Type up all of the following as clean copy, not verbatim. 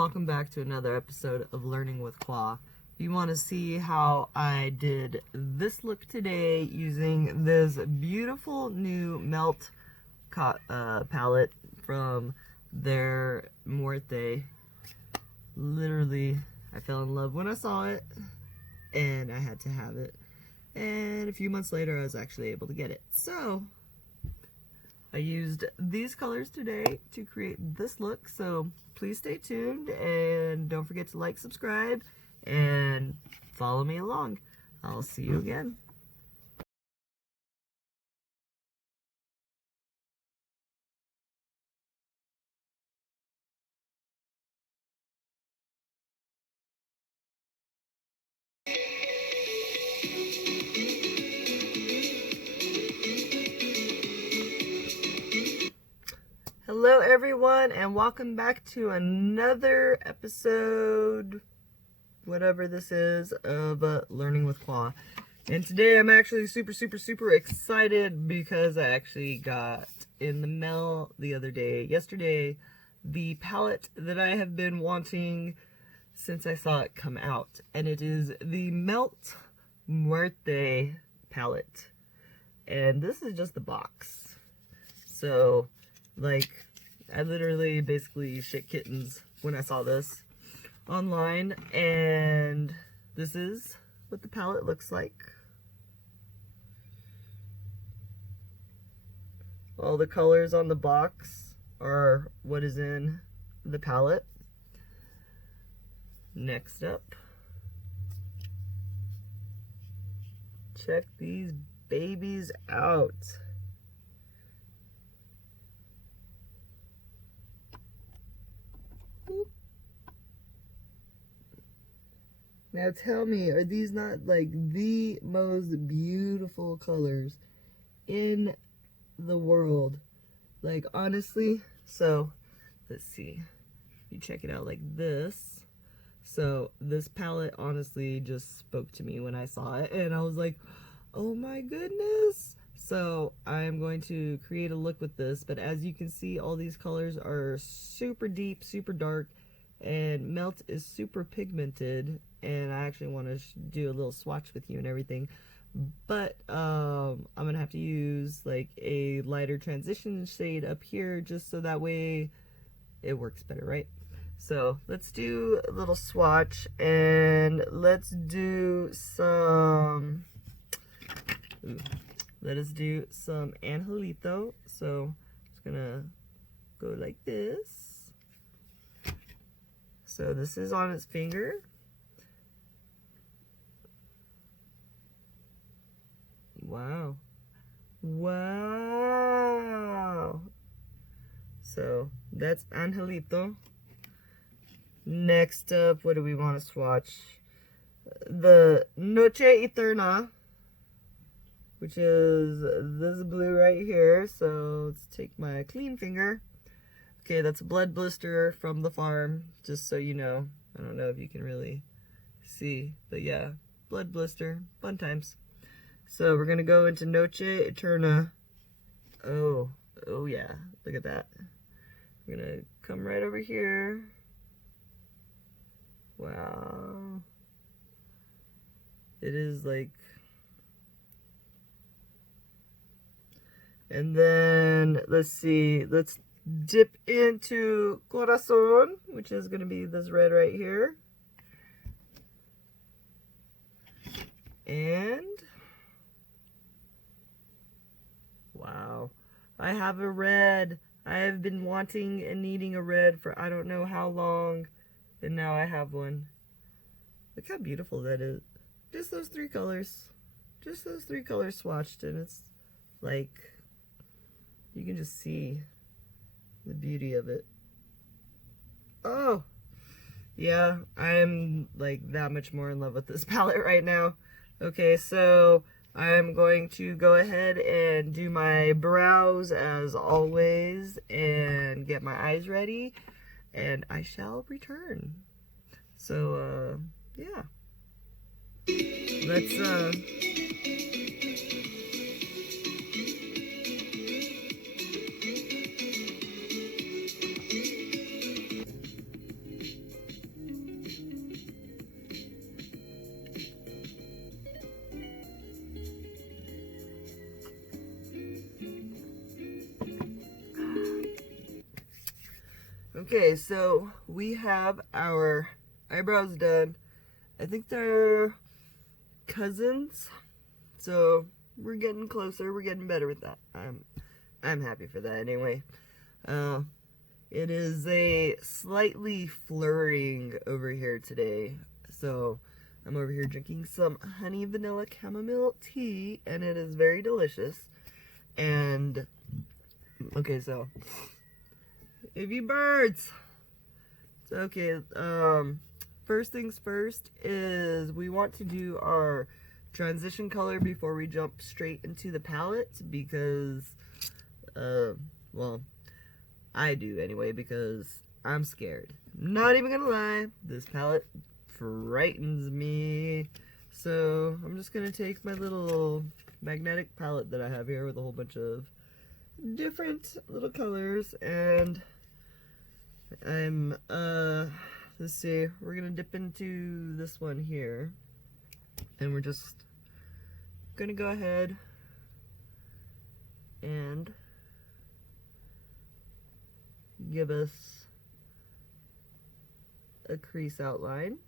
welcome back to another episode of Learning with Qua. If you want to see how I did this look today using this beautiful new Melt palette from their Muerte, literally I fell in love when I saw it and I had to have it, and a few months later I was actually able to get it. So I used these colors today to create this look, so please stay tuned and don't forget to like, subscribe, and follow me along. I'll see you again. Hello everyone, and welcome back to another episode, whatever this is, of Learning with Qua. And today I'm actually super excited because I actually got in the mail yesterday, the palette that I have been wanting since I saw it come out. And it is the Melt Muerte palette. And this is just the box. So, like, I literally basically shit kittens when I saw this online, and this is what the palette looks like. All the colors on the box are what is in the palette. Next up, check these babies out. Now tell me, are these not like the most beautiful colors in the world? Like, honestly. So let's see, you check it out like this. So this palette honestly just spoke to me when I saw it, and I was like, oh my goodness. So I'm going to create a look with this, but as you can see, all these colors are super deep, super dark, and Melt is super pigmented, and I actually want to do a little swatch with you and everything, but I'm gonna have to use like a lighter transition shade up here just so that way it works better, right? So let's do a little swatch, and let's do some let us do some Angelito. So it's gonna go like this. So this is on its finger. Wow. Wow. So that's Angelito. Next up, what do we want to swatch? The Noche Eterna, which is this blue right here. So let's take my clean finger. Okay, that's a blood blister from the farm, just so you know. I don't know if you can really see, but yeah, blood blister, fun times. So we're gonna go into Noche Eterna. Oh yeah, look at that. We're gonna come right over here. Wow. It is like, and then let's see, let's dip into Corazon, which is gonna be this red right here. And wow, I have a red. I have been wanting and needing a red for I don't know how long, and now I have one. Look how beautiful that is. Just those three colors. Just those three colors swatched, and it's like, you can just see the beauty of it. Oh, yeah, I'm like that much more in love with this palette right now. Okay, so I'm going to go ahead and do my brows as always and get my eyes ready, and I shall return. So, yeah. Let's, Okay, so we have our eyebrows done. I think they're cousins, so we're getting closer. We're getting better with that. I'm happy for that anyway. It is a slightly flurrying over here today, so I'm over here drinking some honey vanilla chamomile tea, and it is very delicious. And okay, so if you birds, it's okay. First things first is we want to do our transition color before we jump straight into the palette, because well, I do anyway, because I'm scared. Not even gonna lie, this palette frightens me. So I'm just gonna take my little magnetic palette that I have here with a whole bunch of different little colors, and I'm let's see, we're gonna dip into this one here, and we're just gonna go ahead and give us a crease outline.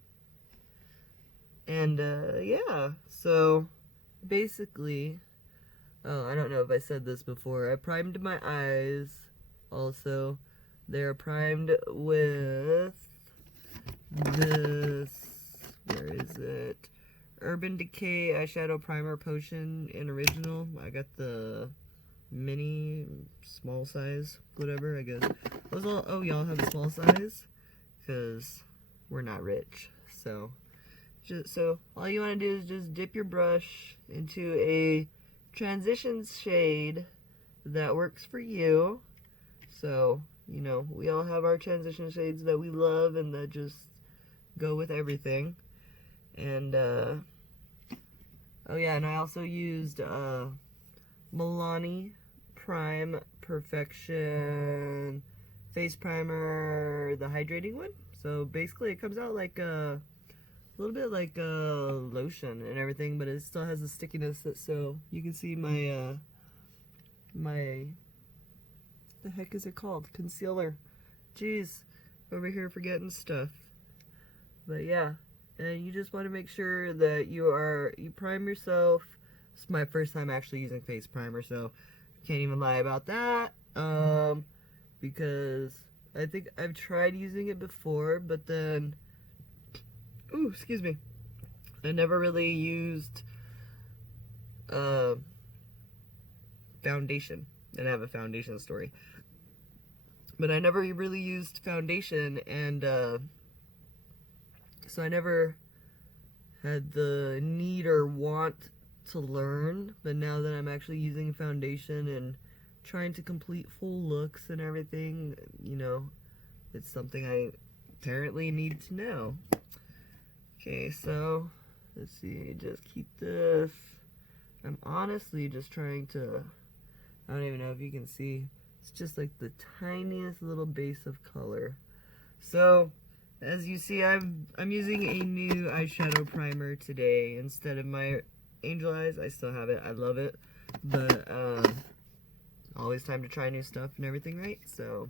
And yeah, so basically, oh, I don't know if I said this before, I primed my eyes also. They're primed with this, where is it? Urban Decay Eyeshadow Primer Potion in Original. I got the mini, small size, whatever, I guess. Oh, y'all have a small size? Because we're not rich. So all you want to do is just dip your brush into a transition shade that works for you. So, you know, we all have our transition shades that we love and that just go with everything. And, oh yeah, and I also used Milani Prime Perfection Face Primer, the hydrating one. So basically it comes out like a little bit like a lotion and everything, but it still has the stickiness that, so you can see my the heck is it called? Concealer. Jeez, over here forgetting stuff. But yeah, and you just want to make sure that you prime yourself. It's my first time actually using face primer, so can't even lie about that. Because I think I've tried using it before, but then, ooh, excuse me, I never really used foundation, and I have a foundation story. But I never really used foundation, and so I never had the need or want to learn. But now that I'm actually using foundation and trying to complete full looks and everything, you know, it's something I apparently need to know. Okay, so let's see, just keep this. I'm honestly just trying to, I don't even know if you can see, it's just like the tiniest little base of color. So as you see, I'm using a new eyeshadow primer today instead of my Angel Eyes. I still have it, I love it, but always time to try new stuff and everything, right? So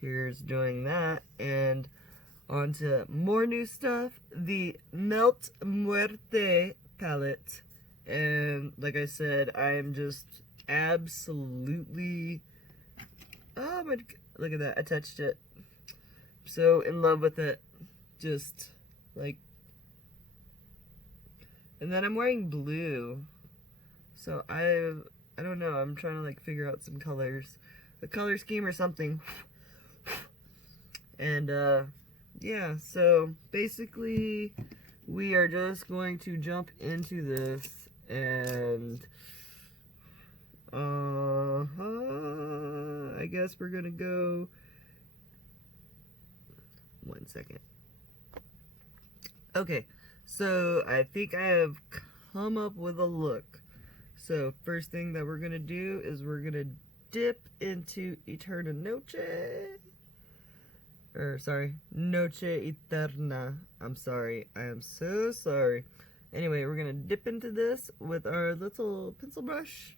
here's doing that, and on to more new stuff, the Melt Muerte palette. And like I said, I am just absolutely, oh my, look at that, I touched it. So in love with it, just like, and then I'm wearing blue, so I don't know, I'm trying to like figure out some colors, a color scheme or something. And yeah, so basically we are just going to jump into this, and I guess we're gonna go, 1 second. Okay, so I think I have come up with a look. So first thing that we're gonna do is we're gonna dip into Eterna Noche, or sorry, Noche Eterna. I'm sorry, I am so sorry. Anyway, we're gonna dip into this with our little pencil brush,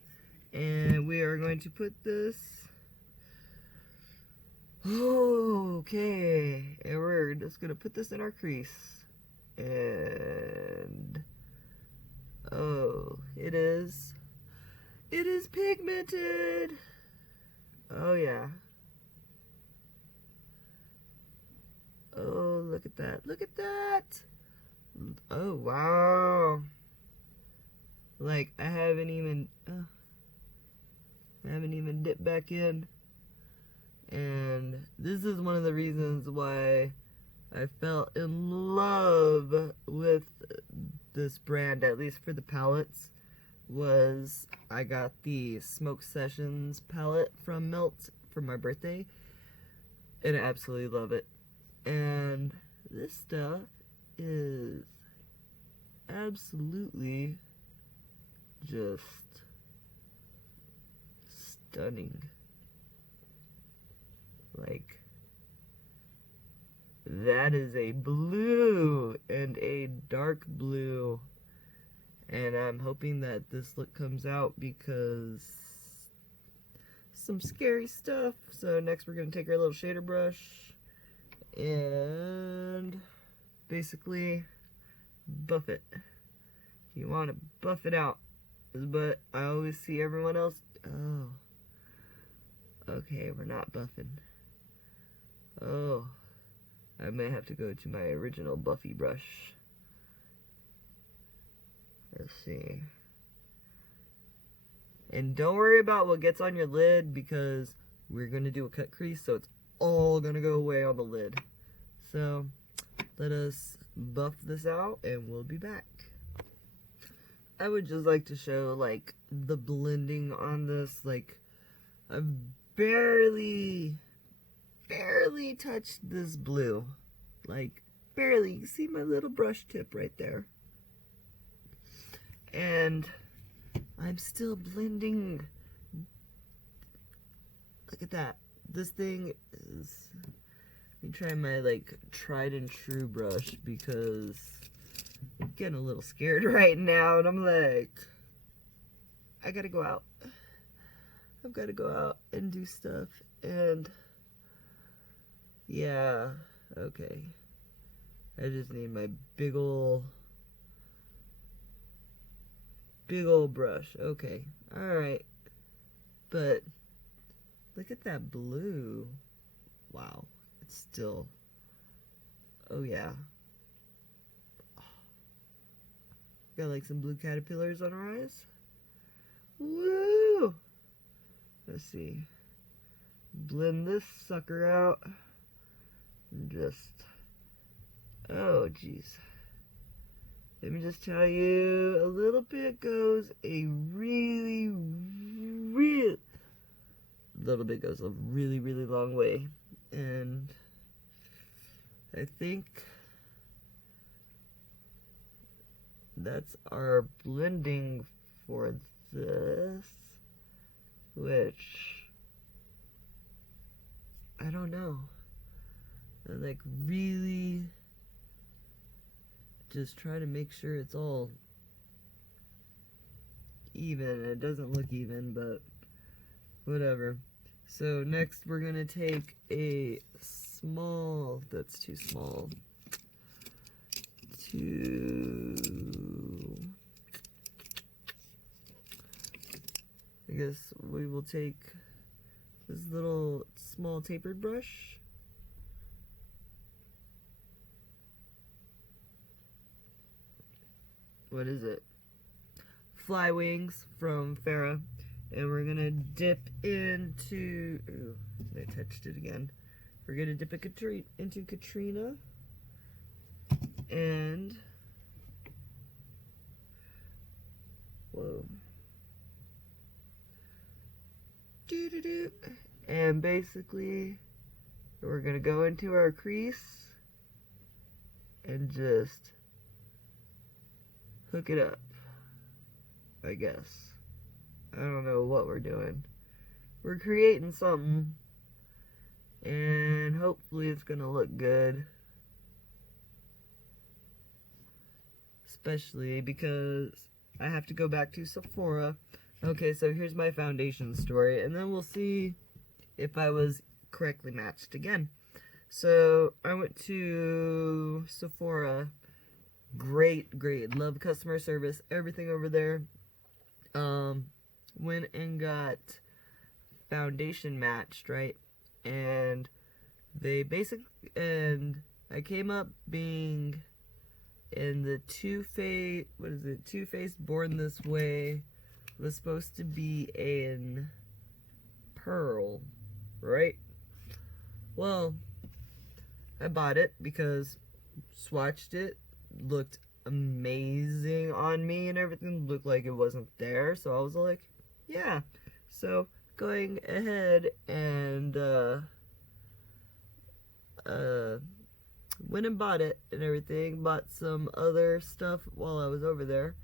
and we are going to put this, Okay, and we're just gonna put this in our crease. And oh, it is pigmented. Oh yeah. Oh, look at that. Look at that. Oh, wow. Like, I haven't even dipped back in. And this is one of the reasons why I fell in love with this brand, at least for the palettes, was I got the Smoke Sessions palette from Melt for my birthday, and I absolutely love it. And this stuff is absolutely just stunning. Like, that is a blue and a dark blue. And I'm hoping that this look comes out because some scary stuff. So next we're going to take our little shader brush and basically buff it. You want to buff it out. But I always see everyone else. Oh. Okay, we're not buffing. Oh. I may have to go to my original buffy brush. Let's see. And don't worry about what gets on your lid because we're going to do a cut crease, so it's all going to go away on the lid. So let us buff this out and we'll be back. I would just like to show like the blending on this. Like, I've barely touched this blue. Like, barely. You can see my little brush tip right there. And I'm still blending. Look at that. This thing is... Let me try my, like, tried and true brush because I'm getting a little scared right now. And I'm like, I gotta go out. I've gotta go out and do stuff. And, yeah, okay. I just need my big ol' brush. Okay. Alright. But look at that blue. Wow. It's still... Oh, yeah. Got like some blue caterpillars on our eyes. Woo! Let's see. Blend this sucker out. And just... Oh, jeez. Let me just tell you, a little bit goes a really long way. And I think that's our blending for this, which I don't know. I like really just try to make sure it's all even. It doesn't look even, but whatever. So next we're gonna take a small, that's too small, I guess we will take this little small tapered brush. What is it? Fly Wings from Farrah. And we're gonna dip into... Ooh, I touched it again. We're gonna dip it into Katrina. And... Whoa. Doo-doo-doo. And basically, we're gonna go into our crease and just hook it up, I guess. I don't know what we're doing. We're creating something, and hopefully it's gonna look good. Especially because I have to go back to Sephora. Okay, so here's my foundation story, and then we'll see if I was correctly matched again. So I went to Sephora. Great, love customer service, everything over there. Went and got foundation matched, right? And they basically, and I came up being in the Too Faced Born This Way. Was supposed to be in pearl, right? Well, I bought it because swatched it, looked amazing on me and everything, looked like it wasn't there, so I was like, yeah. So going ahead and went and bought it and everything, bought some other stuff while I was over there,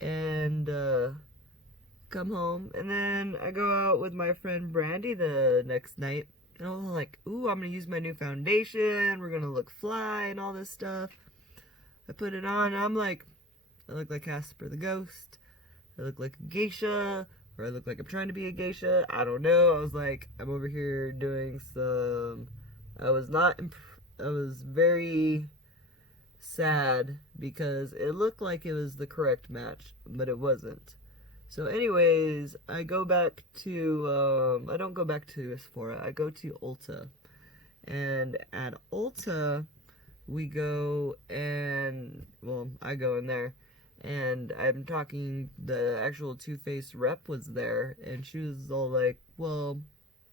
and come home, and then I go out with my friend Brandy the next night, and I was like, ooh, I'm gonna use my new foundation, we're gonna look fly and all this stuff. I put it on, and I'm like, I look like Casper the Ghost, I look like a geisha, or I look like I'm trying to be a geisha, I don't know. I was like, I'm over here doing some, I was very sad because it looked like it was the correct match, but it wasn't. So anyways, I go back to, I don't go back to Sephora, I go to Ulta. And at Ulta, we go and, well, I go in there, and I'm talking, the actual Too Faced rep was there, and she was all like, well,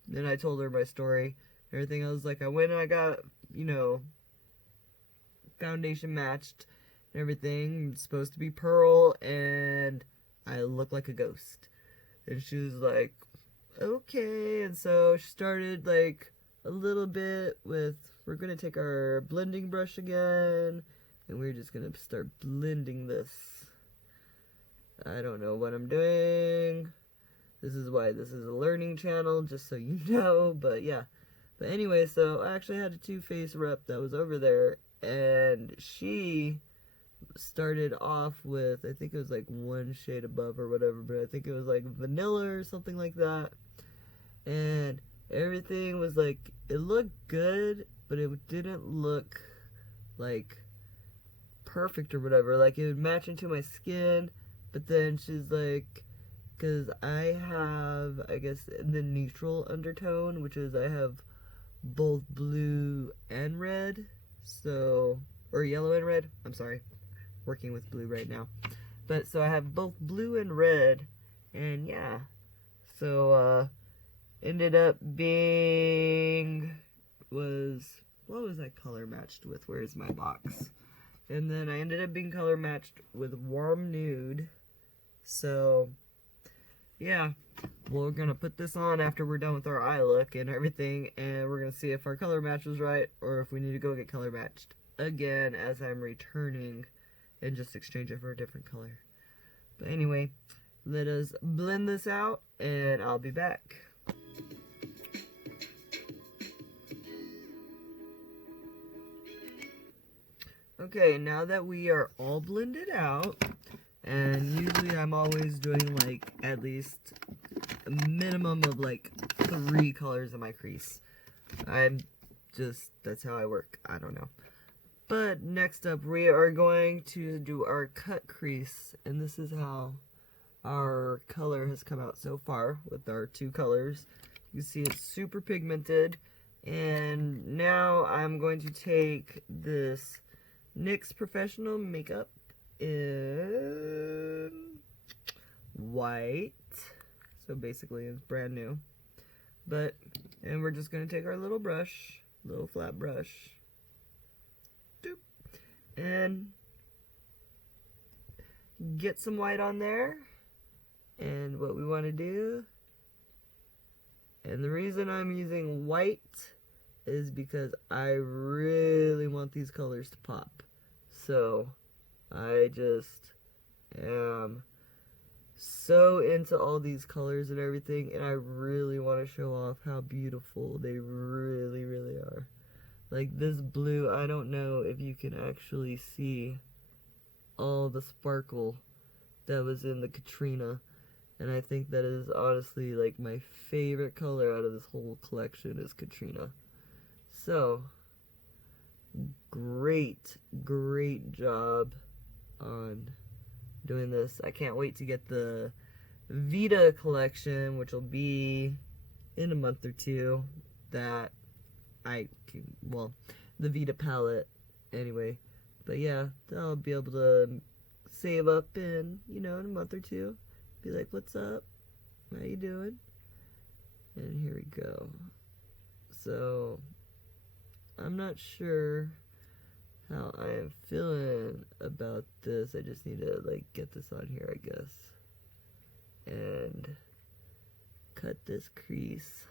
then I told her my story, and everything. I was like, I went and I got, you know, foundation matched and everything. It's supposed to be pearl, and I look like a ghost. And she was like, okay. And so she started like a little bit with, we're gonna take our blending brush again, and we're just gonna start blending this. I don't know what I'm doing. This is why this is a learning channel, just so you know. But yeah. But anyway, so I actually had a Too Faced rep that was over there, and she started off with, I think it was like one shade above or whatever, but I think it was like vanilla or something like that. And everything was like, it looked good, but it didn't look like perfect or whatever. Like it would match into my skin, but then she's like, because I have, I guess, the neutral undertone, which is I have both blue and red, so, or yellow and red, I'm sorry, working with blue right now, but so I have both blue and red, and yeah, so ended up being, what was I color matched with? Where's my box? And then I ended up being color matched with Warm Nude. So yeah, we're gonna put this on after we're done with our eye look and everything, and we're gonna see if our color match was right, or if we need to go get color matched again as I'm returning and just exchange it for a different color. But anyway, let us blend this out, and I'll be back. Okay, now that we are all blended out, and usually I'm always doing like at least a minimum of like 3 colors in my crease. That's how I work. I don't know. But next up, we are going to do our cut crease, and this is how our color has come out so far with our 2 colors. You can see it's super pigmented, and now I'm going to take this NYX Professional Makeup in white, so basically it's brand new, and we're just going to take our little brush, little flat brush, doop, and get some white on there. And what we want to do, and the reason I'm using white is because I really want these colors to pop. So I just am so into all these colors and everything, and I really want to show off how beautiful they really, really are. Like this blue, I don't know if you can actually see all the sparkle that was in the Katrina. And I think that is honestly like my favorite color out of this whole collection is Katrina. So, great job on doing this. I can't wait to get the Vita collection, which will be in a month or two. That well, the Vita palette anyway. But yeah, I'll be able to save up in, in a month or two. Be like, what's up? How you doing? And here we go. So, I'm not sure how I am feeling about this. I just need to, like, get this on here, I guess. And cut this crease.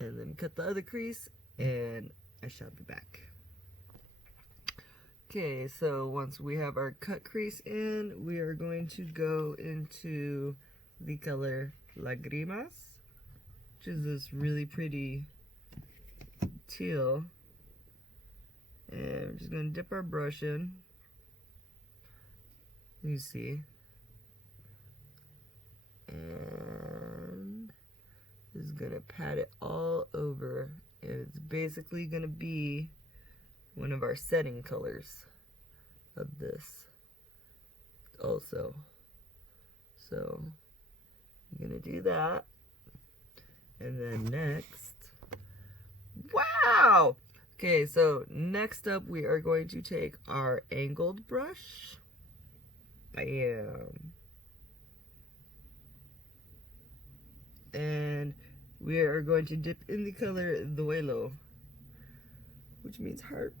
And then cut the other crease, and I shall be back. Okay, so once we have our cut crease in, we are going to go into the color Lagrimas, which is this really pretty teal. And we're just going to dip our brush in. You see. And just going to pat it all over. And it's basically going to be one of our setting colors of this also. So I'm gonna do that. And then next, wow! Okay, so next up we are going to take our angled brush. Bam. And we are going to dip in the color Duelo, which means heart.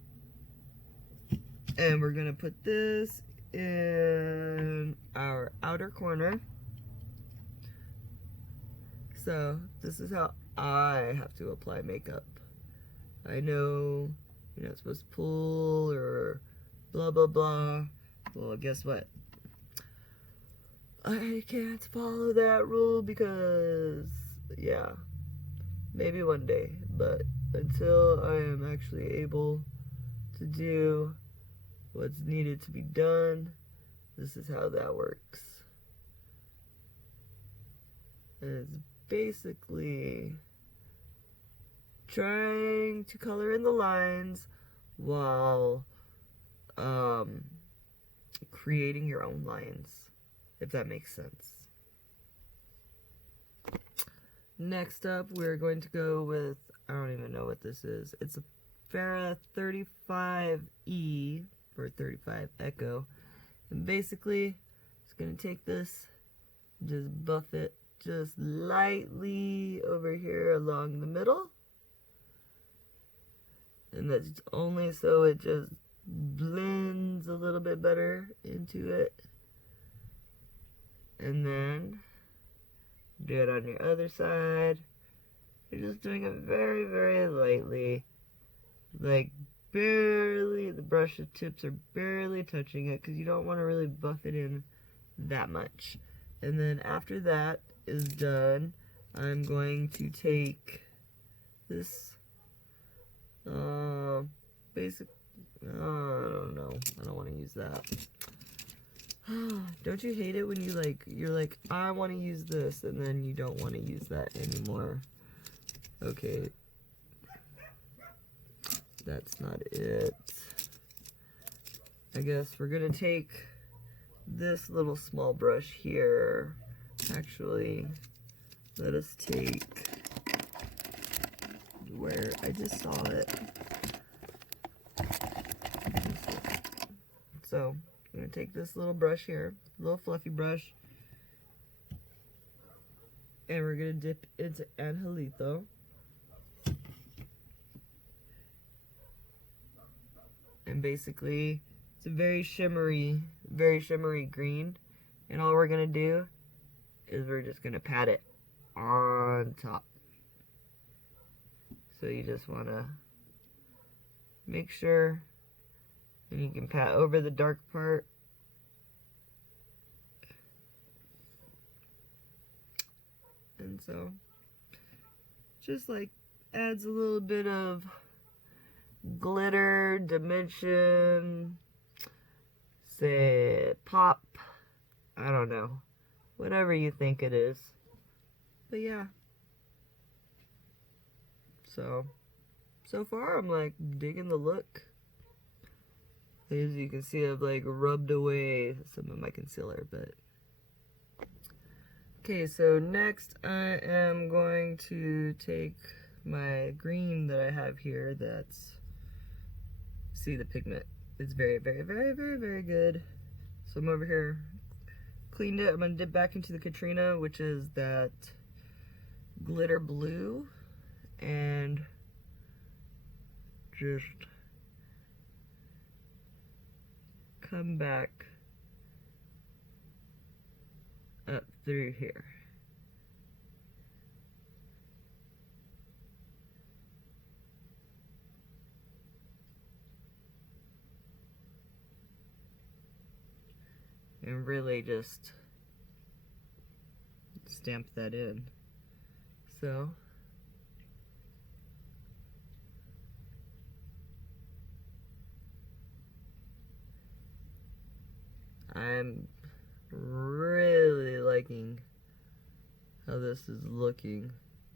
And we're gonna put this in our outer corner. So this is how I have to apply makeup. I know you're not supposed to pull or blah blah blah. Well, guess what? I can't follow that rule because, yeah, maybe one day, but until I am actually able to do what's needed to be done, this is how that works. And it's basically trying to color in the lines while creating your own lines, if that makes sense. Next up, we're going to go with, I don't even know what this is. It's a Farrah 35E for 35 Echo. And basically, just gonna take this, just buff it just lightly over here along the middle. And that's only so it just blends a little bit better into it. And then do it on your other side. You're just doing it very, very lightly. Like barely, the brush tips are barely touching it because you don't want to really buff it in that much. And then after that is done, I'm going to take this basic, I don't know, I don't want to use that. Don't you hate it when you're like, I want to use this, and then you don't want to use that anymore? Okay. That's not it. I guess we're gonna take this little small brush here. Actually, let us take where I just saw it. So, I'm gonna take this little brush here, little fluffy brush, and we're gonna dip into Angelito. And basically, it's a very shimmery green. And all we're gonna do is we're just gonna pat it on top. So you just wanna make sure, and you can pat over the dark part. And so, just like adds a little bit of glitter, dimension, say pop. I don't know. Whatever you think it is. But yeah. So far I'm like digging the look. As you can see, I've like rubbed away some of my concealer, but okay, so next I am going to take my green that I have here. That's, see the pigment, it's very, very, very, very, very good. So I'm over here, cleaned it. I'm gonna dip back into the Katrina, which is that glitter blue, and just come back up through here. And really just stamp that in. So I'm really liking how this is looking.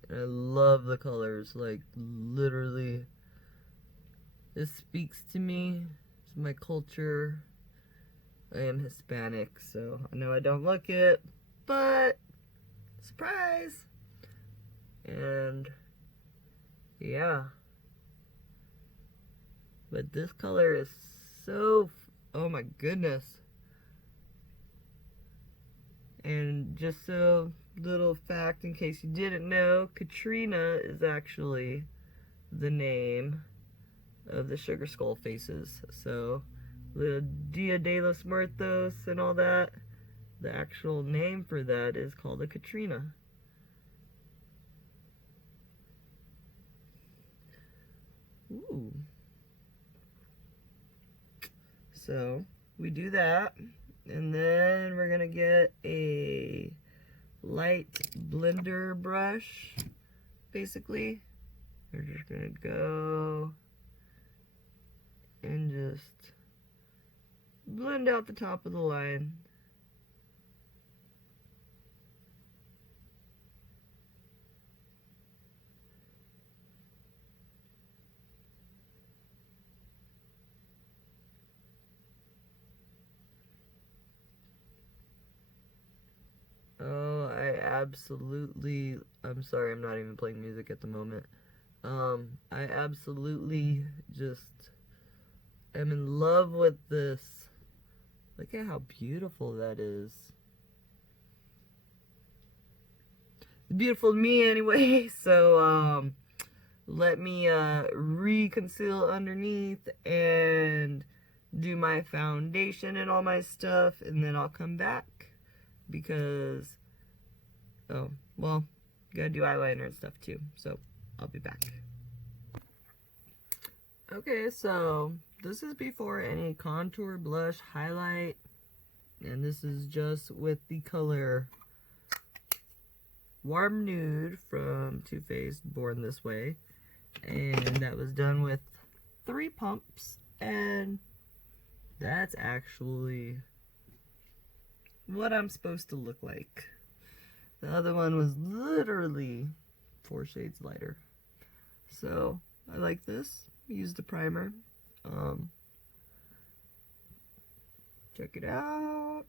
And I love the colors, like literally this speaks to me. It's my culture. I am Hispanic, so I know I don't look it, but surprise. And yeah, but this color is so, oh my goodness. And just so little fact in case you didn't know, Katrina is actually the name of the sugar skull faces. So the Dia de los Muertos and all that, the actual name for that is called a Katrina. Ooh. So we do that, and then we're gonna get a light blender brush. Basically, we're just gonna go and just blend out the top of the line. Oh, I'm sorry, I'm not even playing music at the moment. I absolutely just am in love with this. Look at how beautiful that is. It's beautiful to me anyway, so let me re-conceal underneath and do my foundation and all my stuff, and then I'll come back because, oh, well, gotta do eyeliner and stuff too, so I'll be back. Okay, so this is before any contour, blush, highlight, and this is just with the color Warm Nude from Too Faced, Born This Way, and that was done with 3 pumps, and that's actually what I'm supposed to look like. The other one was literally 4 shades lighter. So I like this. Used a primer. Check it out.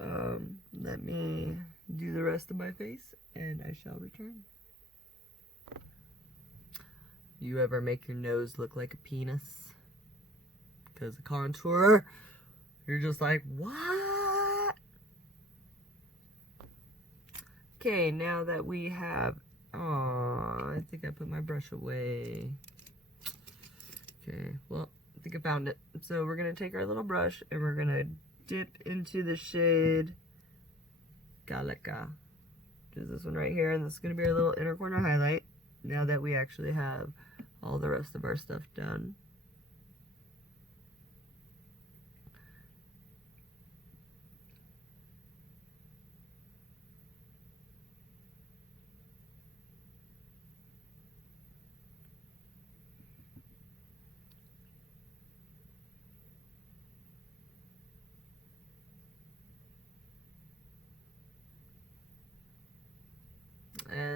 Let me do the rest of my face and I shall return. You ever make your nose look like a penis? Because the contour, you're just like, what? Okay, now that we have, I think I put my brush away. Okay, well, I think I found it. So we're going to take our little brush and we're going to dip into the shade Gallica, which is this one right here, and this is going to be our little inner corner highlight now that we actually have all the rest of our stuff done.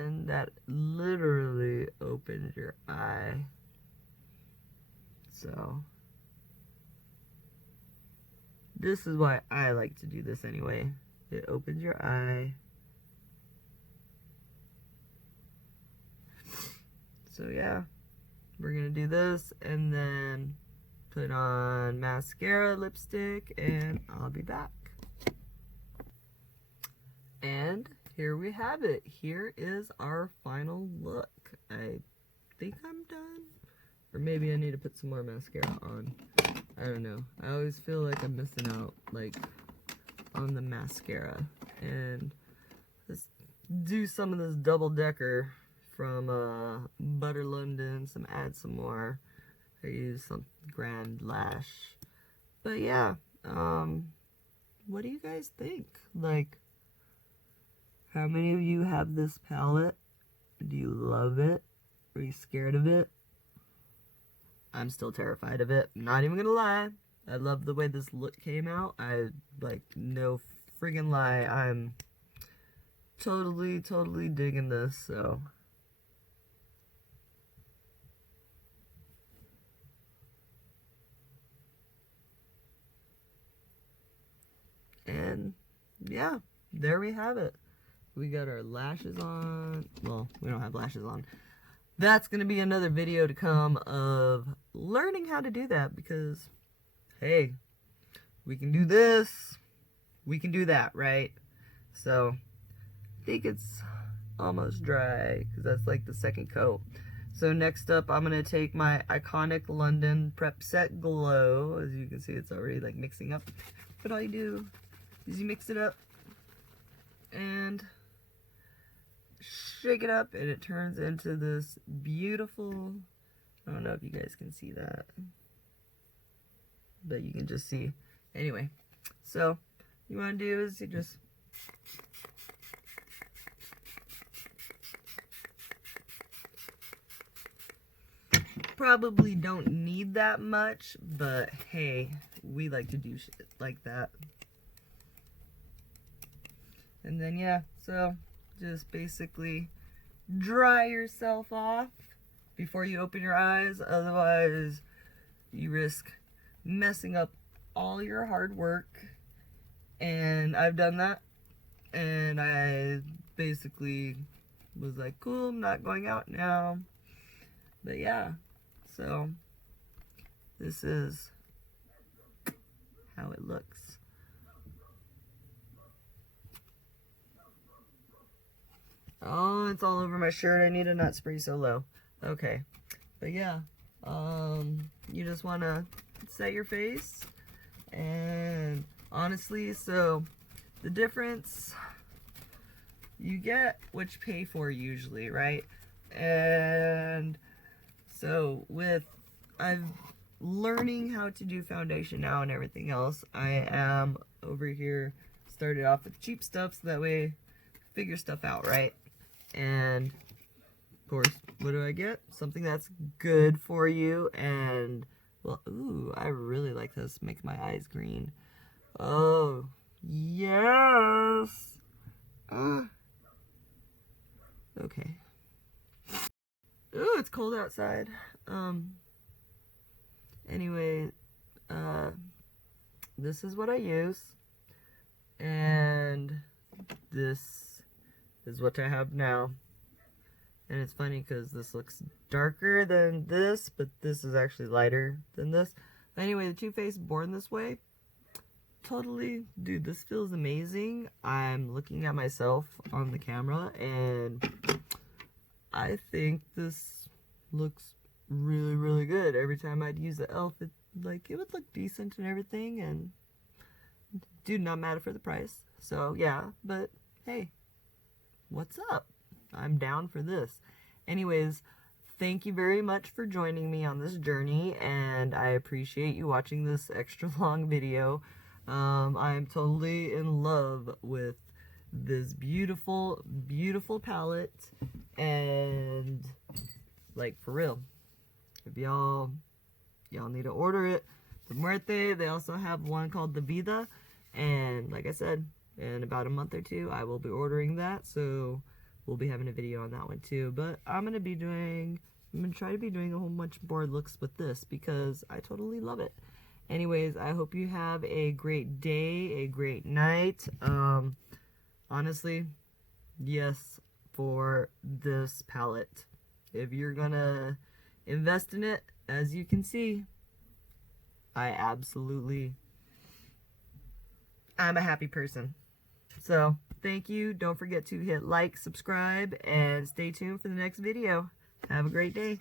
and that literally opens your eye. So this is why I like to do this anyway. It opens your eye. So yeah, we're gonna do this and then put on mascara, lipstick, and I'll be back. And here we have it. Here is our final look. I think I'm done. Or maybe I need to put some more mascara on. I don't know. I always feel like I'm missing out, like, on the mascara. And let's do some of this double-decker from Butter London. Add some more. I use some Grand Lash. But yeah, what do you guys think? Like, how many of you have this palette? Do you love it? Are you scared of it? I'm still terrified of it. Not even gonna lie. I love the way this look came out. Like, no friggin' lie. I'm totally digging this, so. And, yeah, there we have it. We got our lashes on. Well, we don't have lashes on. That's going to be another video to come of learning how to do that because, hey, we can do this, we can do that, right? So, I think it's almost dry because that's like the second coat. So next up, I'm going to take my iconic London Prep Set Glow. As you can see, it's already like mixing up. But all you do is you mix it up and shake it up, and it turns into this beautiful, I don't know if you guys can see that, but you can just see. Anyway, so you want to do is you just probably don't need that much, but hey, we like to do shit like that. And then yeah, so just basically dry yourself off before you open your eyes, otherwise you risk messing up all your hard work. And I've done that, and I basically was like, cool, I'm not going out now. But yeah, so this is how it looks. Oh, it's all over my shirt. I need to not spray so low. Okay. But yeah, you just want to set your face. And honestly, so the difference, you get what you pay for usually, right? And so I'm learning how to do foundation now and everything else. I am over here, started off with cheap stuff so that way figure stuff out, right? And of course, what do I get? Something that's good for you. And well, ooh, I really like this. Makes my eyes green. Oh, yes. Okay. Ooh, it's cold outside. Anyway, this is what I use. And this is what I have now. And it's funny because this looks darker than this, but this is actually lighter than this. Anyway, the Too Faced Born This Way. Totally, dude, this feels amazing. I'm looking at myself on the camera, and I think this looks really good. Every time I'd use the e.l.f., it would look decent and everything, and dude, not mad for the price. So yeah, but hey, what's up? I'm down for this. Anyways, thank you very much for joining me on this journey, and I appreciate you watching this extra long video. I'm totally in love with this beautiful palette, and like, for real, if y'all need to order it, the Muerte, they also have one called the Avila, and like I said, in about a month or two I will be ordering that, so we'll be having a video on that one too. But I'm gonna try to be doing a whole bunch more looks with this because I totally love it. Anyways, I hope you have a great day, a great night. Honestly, yes, for this palette. If you're gonna invest in it, as you can see, I'm a happy person. So, thank you. Don't forget to hit like, subscribe, and stay tuned for the next video. Have a great day.